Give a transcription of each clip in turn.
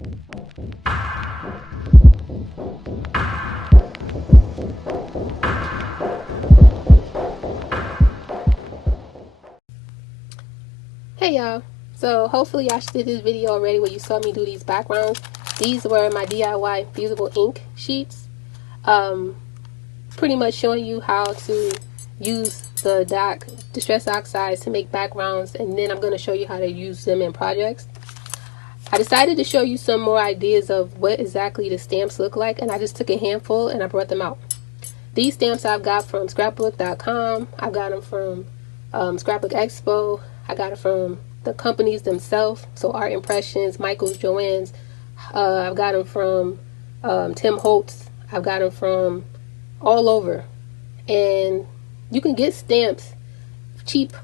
Hey y'all, so hopefully y'all did this video already where you saw me do these backgrounds. These were my DIY fusible ink sheets, pretty much showing you how to use the distress oxides to make backgrounds, and then I'm going to show you how to use them in projects. I decided to show you some more ideas of what exactly the stamps look like, and I just took a handful and I brought them out. These stamps I've got from scrapbook.com, I've got them from Scrapbook Expo, I got it from the companies themselves, so Art Impressions, Michael's, Joann's. I've got them from Tim Holtz. I've got them from all over. And you can get stamps cheap.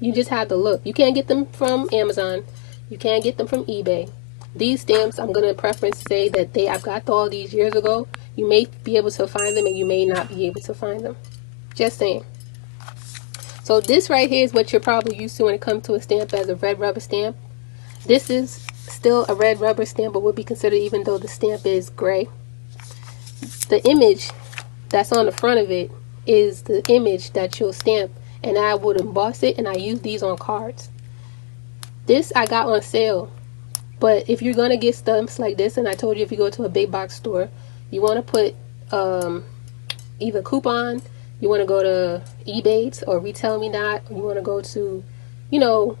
You just have to look. You can't get them from Amazon. You can't get them from eBay. These stamps, I'm going to preference say that I've got all these years ago. You may be able to find them and you may not be able to find them. Just saying. So this right here is what you're probably used to when it comes to a stamp as a red rubber stamp. This is still a red rubber stamp, but would be considered even though the stamp is gray. The image that's on the front of it is the image that you'll stamp, and I would emboss it, and I use these on cards. This I got on sale, but if you're gonna get stamps like this, and I told you if you go to a big box store, you want to put either coupon, you want to go to eBay or Retail Me Not, or you want to go to, you know,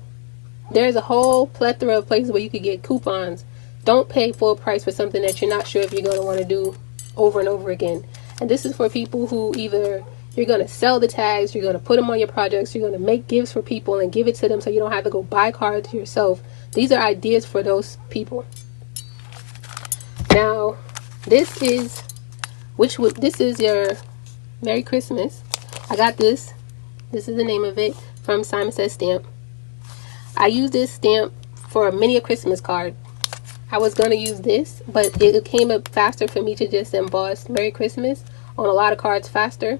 there's a whole plethora of places where you could get coupons. Don't pay full price for something that you're not sure if you're going to want to do over and over again. And this is for people who either you're going to sell the tags, you're going to put them on your projects, you're going to make gifts for people and give it to them so you don't have to go buy cards yourself. These are ideas for those people. Now, this is your Merry Christmas. I got this. This is the name of it from Simon Says Stamp. I use this stamp for a mini Christmas card. I was going to use this, but it came up faster for me to just emboss Merry Christmas on a lot of cards faster,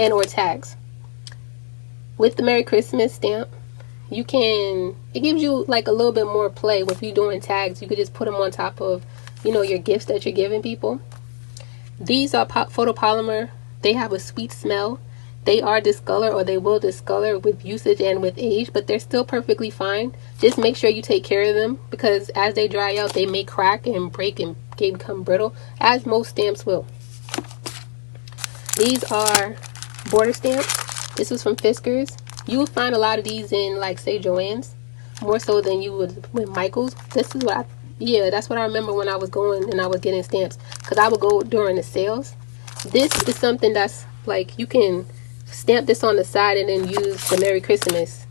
and or tags. With the Merry Christmas stamp, it gives you like a little bit more play. If you're doing tags, you could just put them on top of, you know, your gifts that you're giving people. These are photopolymer. They have a sweet smell. They are discolor, or they will discolor with usage and with age, but they're still perfectly fine. Just make sure you take care of them, because as they dry out, they may crack and break and become brittle, as most stamps will. These are border stamps. This was from Fiskars. You will find a lot of these in, like, say, Joann's, more so than you would with Michael's. This is what that's what I remember when I was going and I was getting stamps, because I would go during the sales. This is something that's like, you can stamp this on the side and then use the Merry Christmas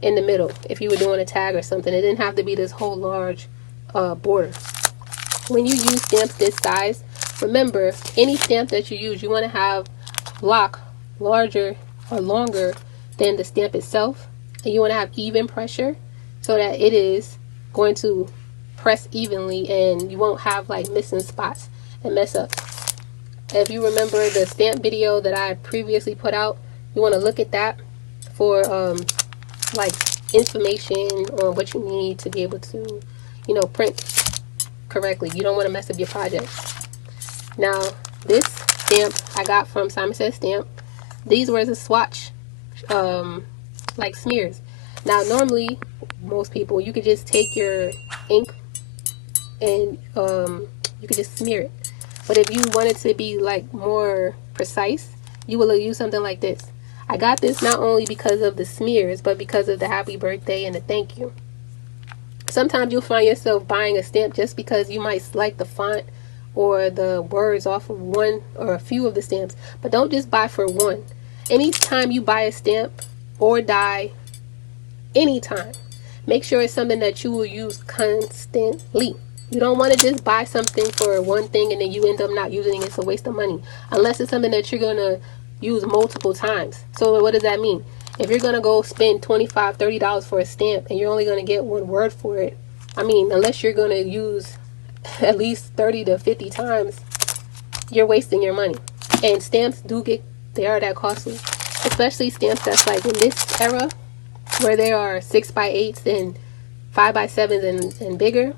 in the middle if you were doing a tag or something. It didn't have to be this whole large border. When you use stamps this size, remember, any stamp that you use, you want to have block larger or longer than the stamp itself, and you want to have even pressure so that it is going to press evenly and you won't have like missing spots and mess up. If you remember the stamp video that I previously put out, you want to look at that for like information on what you need to be able to, you know, print correctly. You don't want to mess up your project. Now, this stamp I got from Simon Says Stamp. These were the swatch like smears. Now, normally most people, you could just take your ink and you could just smear it. But if you wanted to be like more precise, you will use something like this. I got this not only because of the smears, but because of the happy birthday and the thank you. Sometimes you'll find yourself buying a stamp just because you might like the font or the words off of one or a few of the stamps. But don't just buy for one. Anytime you buy a stamp or die, anytime, make sure it's something that you will use constantly. You don't want to just buy something for one thing and then you end up not using it. It's a waste of money. Unless it's something that you're going to use multiple times. So what does that mean? If you're going to go spend $25, $30 for a stamp and you're only going to get one word for it, I mean, unless you're going to use at least 30 to 50 times, you're wasting your money. And stamps they are that costly. Especially stamps that's like in this era where they are 6x8s and 5x7s and bigger.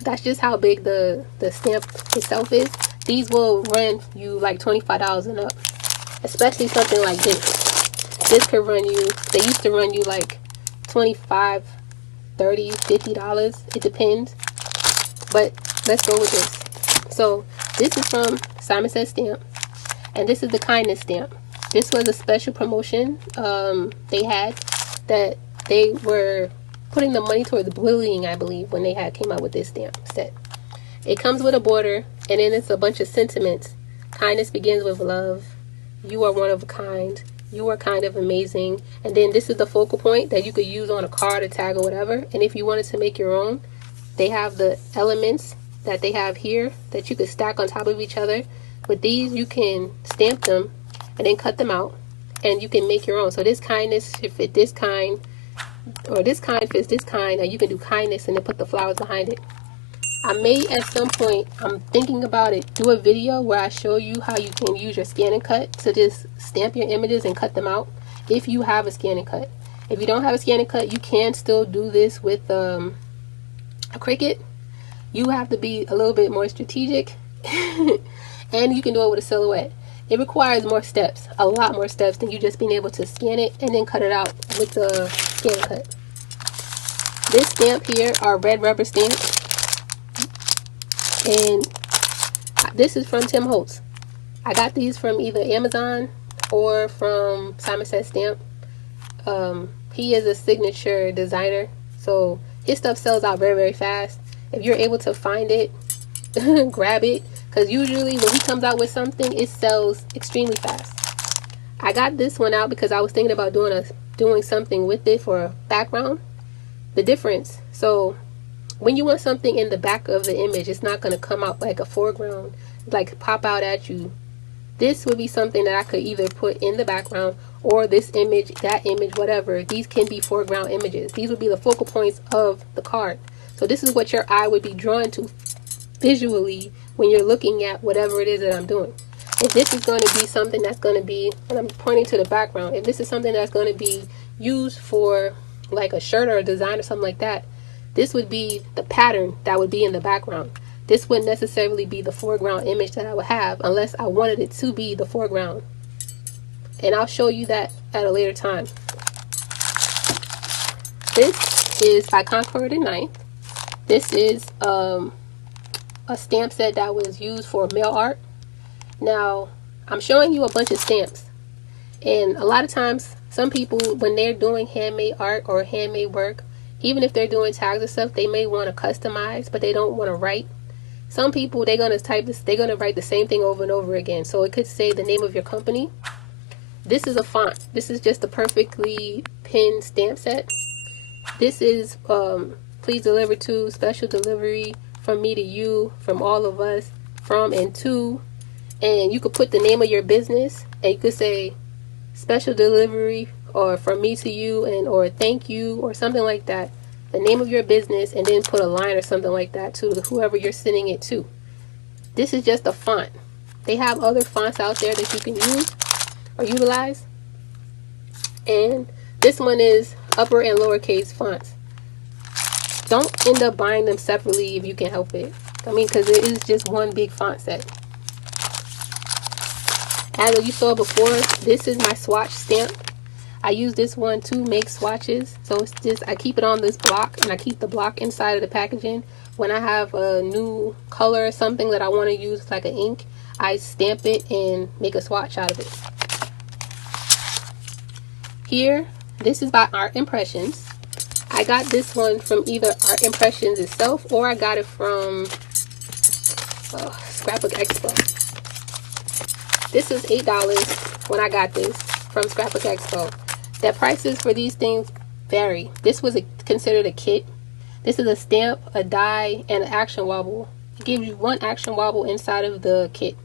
That's just how big the stamp itself is. These will run you like $25 and up, especially something like this. This could run you, they used to run you like $25, $30, $50. It depends. But let's go with this. So this is from Simon Says Stamp, and this is the kindness stamp. This was a special promotion they had, that they were putting the money towards bullying, I believe, when they had came out with this stamp set. It comes with a border, and then it's a bunch of sentiments. Kindness begins with love. You are one of a kind. You are kind of amazing. And then this is the focal point that you could use on a card, a tag, or whatever. And if you wanted to make your own, they have the elements that they have here that you could stack on top of each other. With these, you can stamp them and then cut them out, and you can make your own. So this kindness should fit this kind, or this kind fits this kind, or you can do kindness and then put the flowers behind it. I may at some point, I'm thinking about it, do a video where I show you how you can use your scan and cut to just stamp your images and cut them out if you have a scan and cut. If you don't have a scan and cut, you can still do this with a Cricut. You have to be a little bit more strategic and you can do it with a silhouette. It requires more steps, a lot more steps than you just being able to scan it and then cut it out with the scan and cut. This stamp here are red rubber stamps, and this is from Tim Holtz. I got these from either Amazon or from Simon Says Stamp. He is a signature designer, so his stuff sells out very, very fast. If you're able to find it, grab it, because usually when he comes out with something, it sells extremely fast. I got this one out because I was thinking about doing something with it for a background. The difference, so when you want something in the back of the image, it's not going to come out like a foreground, like pop out at you. This would be something that I could either put in the background, or this image, that image, whatever. These can be foreground images. These would be the focal points of the card. So this is what your eye would be drawn to visually when you're looking at whatever it is that I'm doing. If this is going to be something that's going to be, and I'm pointing to the background, if this is something that's going to be used for like a shirt or a design or something like that, this would be the pattern that would be in the background. This wouldn't necessarily be the foreground image that I would have unless I wanted it to be the foreground. And I'll show you that at a later time. This is by Concord and Ninth. This is a stamp set that was used for mail art. Now, I'm showing you a bunch of stamps. And a lot of times, some people, when they're doing handmade art or handmade work, even if they're doing tags and stuff, they may want to customize, but they don't want to write. Some people, they're going to type this, they're going to write the same thing over and over again. So it could say the name of your company. This is a font. This is just a perfectly pinned stamp set. This is please deliver to, special delivery from me to you, from all of us, from and to. And you could put the name of your business, and you could say special delivery, or from me to you, and or thank you, or something like that. The name of your business, and then put a line or something like that to whoever you're sending it to. This is just a font. They have other fonts out there that you can use or utilize. And this one is upper and lowercase fonts. Don't end up buying them separately if you can help it. I mean, because it is just one big font set. As you saw before, this is my swatch stamp. I use this one to make swatches. So it's just, I keep it on this block, and I keep the block inside of the packaging. When I have a new color or something that I want to use, like an ink, I stamp it and make a swatch out of it. Here, this is by Art Impressions. I got this one from either Art Impressions itself, or I got it from Scrapbook Expo. This is $8 when I got this from Scrapbook Expo. The prices for these things vary. This was considered a kit. This is a stamp, a die, and an action wobble. It gives you one action wobble inside of the kit.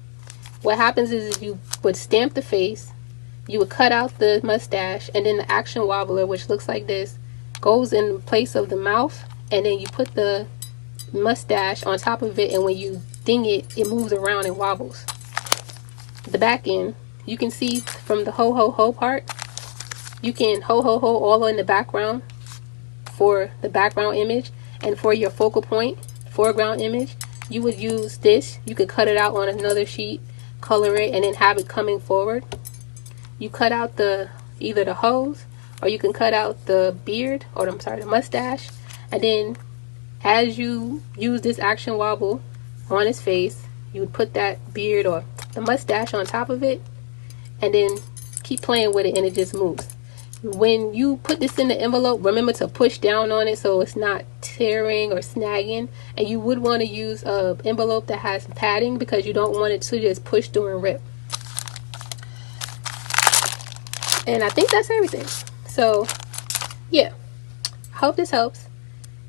What happens is you would stamp the face, you would cut out the mustache, and then the action wobbler, which looks like this, goes in place of the mouth, and then you put the mustache on top of it, and when you ding it, it moves around and wobbles. The back end, you can see from the ho ho ho part, you can ho ho ho all in the background for the background image, and for your focal point foreground image, you would use this. You could cut it out on another sheet, color it, and then have it coming forward. You cut out either the hose, or you can cut out the beard, or I'm sorry, the mustache, and then as you use this action wobble on his face, you would put that beard or the mustache on top of it, and then keep playing with it, and it just moves. When you put this in the envelope, remember to push down on it so it's not tearing or snagging, and you would want to use an envelope that has padding because you don't want it to just push through and rip. And I think that's everything. So yeah, hope this helps.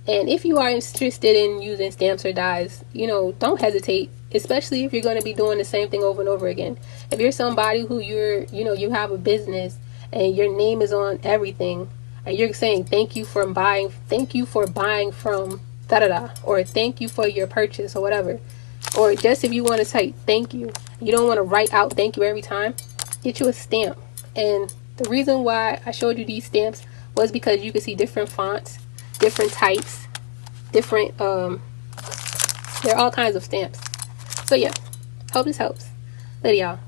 And if you are interested in using stamps or dies, you know, don't hesitate, especially if you're going to be doing the same thing over and over again. If you're somebody who you have a business and your name is on everything, and you're saying thank you for buying from da da da, or thank you for your purchase or whatever, or just if you want to say thank you, you don't want to write out thank you every time, get you a stamp. And the reason why I showed you these stamps was because you can see different fonts, different types, different there are all kinds of stamps. So yeah, hope this helps. Later, y'all.